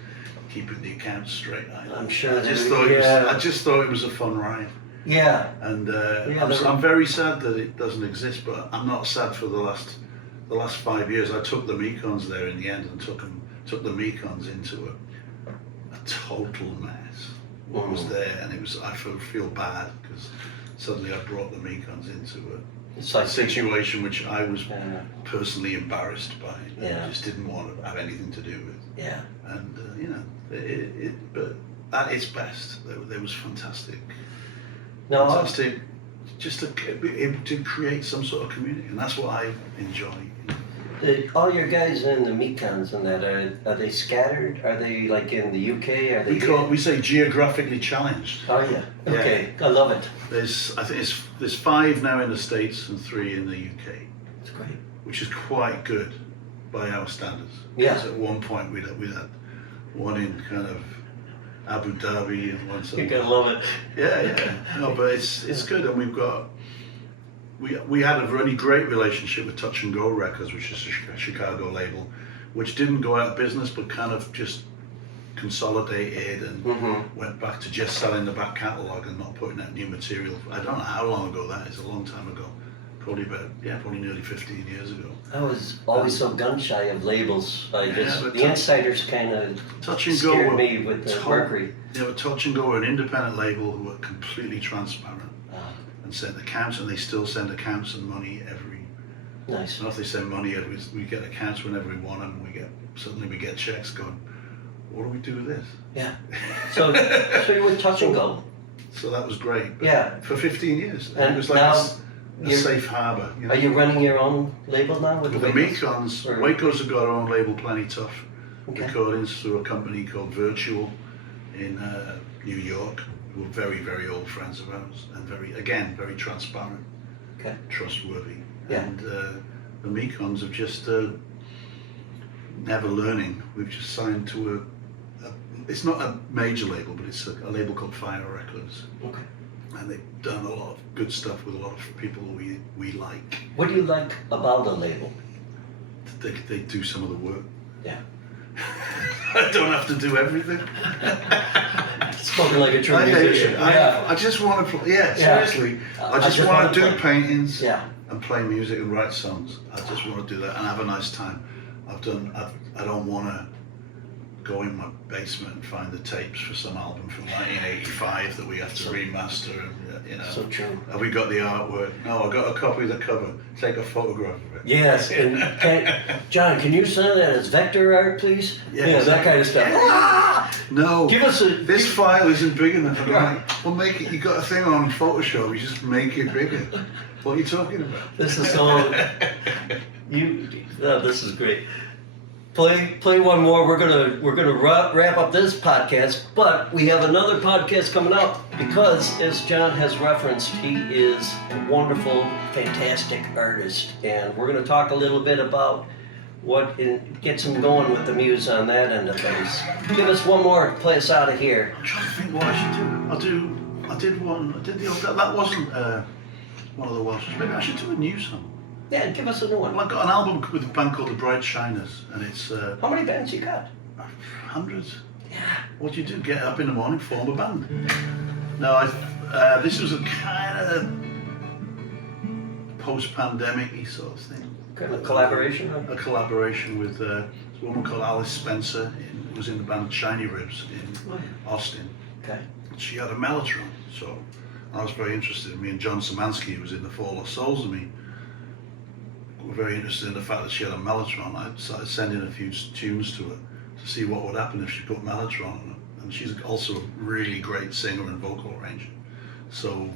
keeping the accounts straight either. I'm sure I just they- thought yeah. I just thought it was a fun ride, Yeah. and Yeah, I'm very sad that it doesn't exist. But I'm not sad for the last 5 years. I took the Mekons there in the end, and took the Mekons into a total mess. What was there, and it was. I feel bad because suddenly I brought the Mekons into It's a like situation which I was Yeah. personally embarrassed by. Yeah. I just didn't want to have anything to do with. Yeah. And but at its best, there was fantastic, No, fantastic, just to be able to create some sort of community, and that's what I enjoy. all your guys in the Mekons and that, are they scattered? Are they like in the UK? Are they? We say geographically challenged. Oh yeah. Okay. I love it. I think there's 5 now in the States and 3 in the UK, It's great. which is quite good by our standards. Yeah. Because at one point we had one in kind of Abu Dhabi and one You somewhere. gotta love it. Yeah. No, but it's good, and we had a really great relationship with Touch and Go Records, which is a Chicago label, which didn't go out of business, but kind of just consolidated and went back to just selling the back catalogue and not putting out new material. I don't know how long ago that is. A long time ago, probably nearly 15 years ago. I was always so gun shy of labels. but The insiders kind of Touch and Go scared were me with the Mercury. Yeah, but Touch and Go were an independent label who were completely transparent and sent accounts, and they still send accounts and money every. Nice. Not if they send money, we get accounts whenever we want them. Suddenly we get checks going. What do we do with this? Yeah. So you were Touch and Go. So that was great. But Yeah. For 15 years, And it was like now a safe harbour. You know? Are you running your own label now with With the the Wacos? Mekons, Or- Wacos have got our own label, Plenty Tough Okay. Recordings, through a company called Virtual in New York, who are very, very old friends of ours, and very transparent, Okay. trustworthy. Yeah. And the Mekons have just never learning. We've just signed to it's not a major label, but it's a label called Fire Records, Okay. and they've done a lot of good stuff with a lot of people we like. What do you like about a label? They do some of the work. Yeah. I don't have to do everything. Spoken like a true I hate musician. it. Yeah. I just want to play. Yeah, Yeah. seriously. I just want to do play. paintings Yeah. and play music and write songs. I just want to do that and have a nice time. I don't want to go in my basement and find the tapes for some album from 1985 that we have to remaster. And, So true. Have we got the artwork? No, I got a copy of the cover. Take a photograph of it. Yes, and John, can you send that as vector art, please? Yeah, that kind of stuff. Ah! No. Give us a. This file isn't big enough. I'm like, well, make it. You got a thing on Photoshop. You just make it bigger. What are you talking about? This is so. This is great. Play one more. We're gonna wrap up this podcast, but we have another podcast coming up because, as John has referenced, he is a wonderful, fantastic artist, and we're gonna talk a little bit about what gets him going with the muse on that end of things. Give us one more, play us out of here. I'm trying to think what I should do. I did the old. That wasn't one of the Welsh. Maybe I should do a new song. Yeah, give us a new one. Well, I got an album with a band called the Bright Shiners, and it's How many bands you got? hundreds. Yeah. What do you do? Get up in the morning, form a band. No, this was a kind of post-pandemic-y sort of thing. Kind of collaboration. A collaboration with a woman called Alice Spencer, who was in the band Shiny Ribs in Austin. Okay. She had a mellotron, so I was very interested in me, and John Szymanski, who was in the Four Lost Souls of Me, were very interested in the fact that she had a mellotron. I started sending a few tunes to her to see what would happen if she put mellotron on it. And she's also a really great singer and vocal arranger. So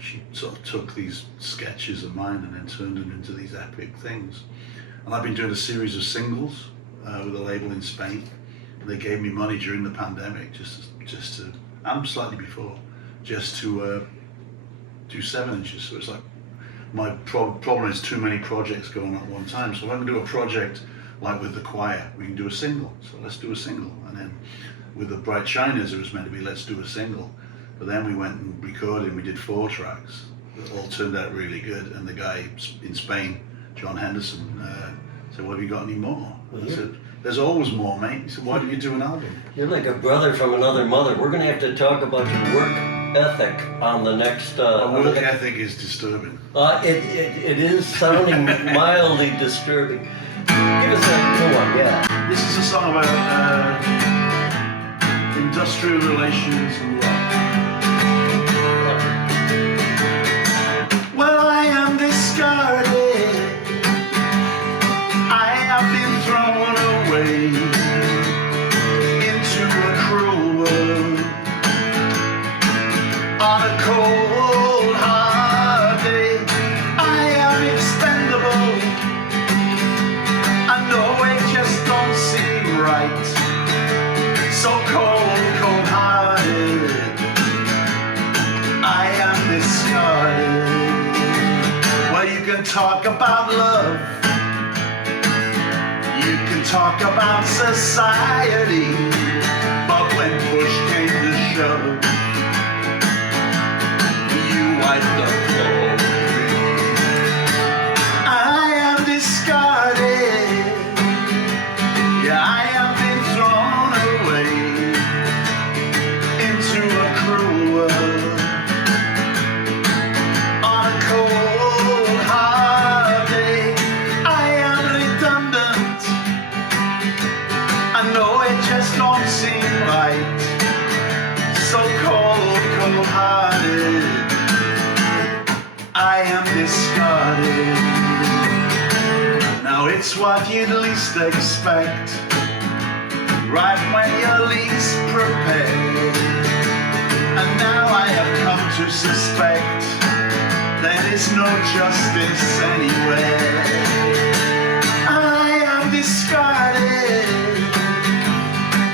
she sort of took these sketches of mine and then turned them into these epic things. And I've been doing a series of singles with a label in Spain. They gave me money during the pandemic just to, and slightly before, just to do 7-inches. So it's like, my problem is too many projects going on at one time. So if I can do a project like with the choir, we can do a single. So let's do a single. And then with the Bright Shiners, it was meant to be let's do a single. But then we went and recorded, we did 4 tracks. that all turned out really good. And the guy in Spain, John Henderson, said, well, have you got any more? I said, there's always more, mate. He said, why don't you do an album? You're like a brother from another mother. We're going to have to talk about your work ethic on the next... My work ethic is disturbing. It is sounding mildly disturbing. Give us a go on, yeah. This is a song about industrial relations and love. Well, I am discarded. I have been thrown away into a cruel world. On a cold, hard day, I am expendable. I know it just don't seem right. So cold, cold-hearted, I am discarded. Well, you can talk about love, you can talk about society, but when push came to shove, you wiped the floor. I am discarded. Yeah, I have been thrown away into a cruel world. On a cold, hard day, I am redundant. I know it just don't seem right. So cold, cold-hearted, I am discarded. Now it's what you'd least expect, right when you're least prepared. And now I have come to suspect there is no justice anywhere. I am discarded.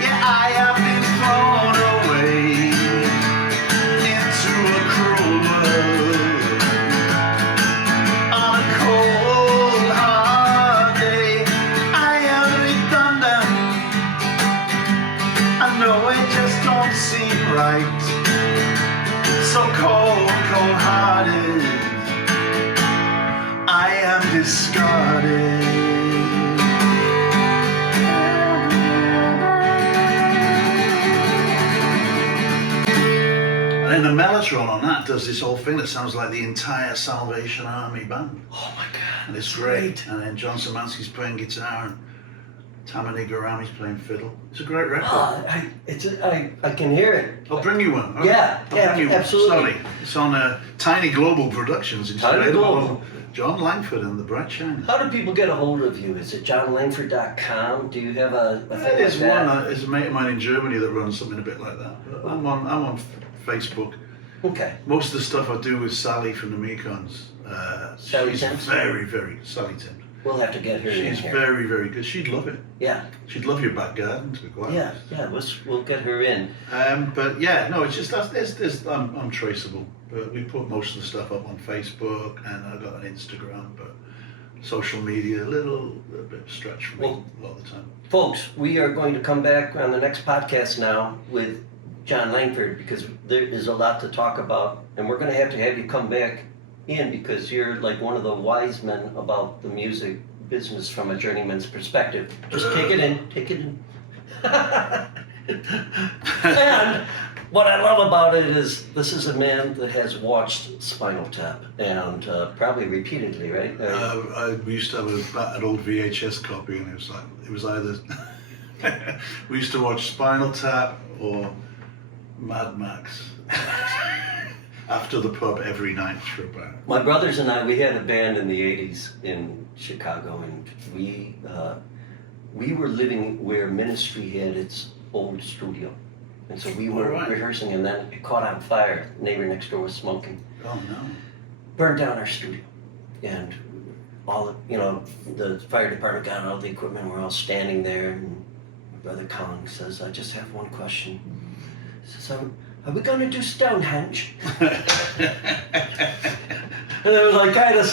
Yeah, I have been thrown away into a cruel world. On a cold, hard day, I am redundant. I know it just don't seem right. So cold, cold-hearted, I am discarded. And then the mellotron on that does this whole thing that sounds like the entire Salvation Army band. Oh my God. And it's great. And then John Szymanski's playing guitar and Tammany Garami's playing fiddle. It's a great record. I can hear it. I'll bring you one. Okay. Yeah, I'll bring you one. absolutely. Sorry. It's on Tiny Global Productions. It's Tiny available Global. on Jon Langford and the Bright Shiners. How do people get a hold of you? Is it johnlangford.com? Do you have a thing There's like that? one. There's a mate of mine in Germany that runs something a bit like that. But I'm on Facebook. Okay. Most of the stuff I do with Sally from the Mekons. Sally she's Timms? very, very Sally Timms. We'll have to get her in She's here. very, very good. She'd love it. Yeah. She'd love your back garden, to be quite honest. Yeah. We'll get her in. But yeah, no, it's just I'm traceable. But we put most of the stuff up on Facebook, and I've got an Instagram. But social media, a bit of a stretch for me a lot of the time. Folks, we are going to come back on the next podcast now with Jon Langford, because there is a lot to talk about, and we're going to have you come back in, because you're like one of the wise men about the music business from a journeyman's perspective. Just take it in. And what I love about it is this is a man that has watched Spinal Tap, and probably repeatedly, right? We used to have an old VHS copy, and it was either we used to watch Spinal Tap or Mad Max after the pub every night for about. My brothers and I, we had a band in the 80s in Chicago, and we were living where Ministry had its old studio. And so we were rehearsing, and then it caught on fire. The neighbor next door was smoking. Oh no. Burned down our studio. And all the fire department got all the equipment, we're all standing there, and my brother Colin says, I just have one question. He says, are we going to do Stonehenge? And it was like kind of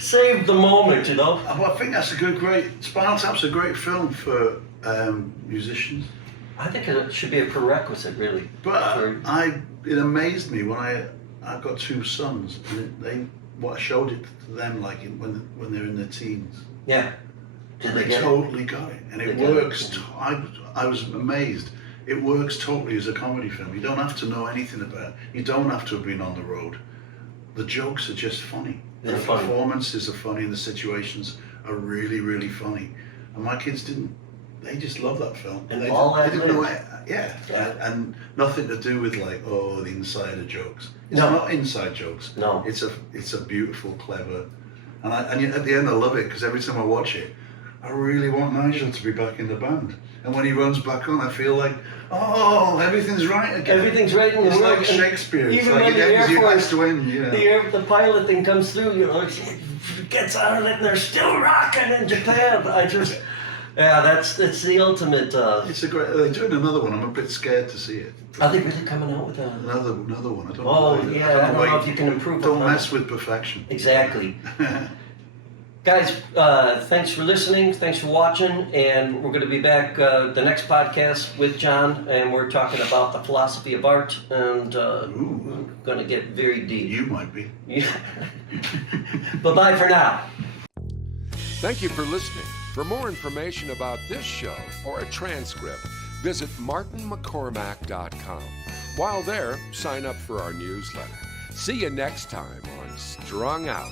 saved the moment, you know? Well, I think that's Spinal Tap's a great film for musicians. I think it should be a prerequisite, really. But it amazed me when I've got 2 sons, and what I showed it to them like when they're in their teens. Yeah. And they totally got it, and it works. I was amazed. It works totally as a comedy film. You don't have to know anything about it. You don't have to have been on the road. The jokes are just funny. They're the funny. Performances are funny, and the situations are really, really funny. And my kids they just love that film. And they didn't know it. Yeah. And nothing to do with like, the insider jokes. It's not inside jokes. No. It's a beautiful, clever, and at the end I love it, because every time I watch it, I really want Nigel to be back in the band. And when he runs back on, I feel like, everything's right again. Everything's right in the It's world. like Shakespeare. It's Even like when it the ends, Air it has Force, to end. Yeah. the pilot thing comes through, it gets out of it and they're still rocking in Japan. That's the ultimate. It's a great. They're doing another one. I'm a bit scared to see it. Are they really coming out with a... Another one. I don't know. Oh, yeah, I don't know if you can improve Don't upon it. mess with perfection. Exactly. Guys, thanks for listening. Thanks for watching. And we're going to be back the next podcast with Jon. And we're talking about the philosophy of art. And we're going to get very deep. You might be. Yeah. Bye-bye for now. Thank you for listening. For more information about this show or a transcript, visit martinmccormack.com. While there, sign up for our newsletter. See you next time on Strung Out.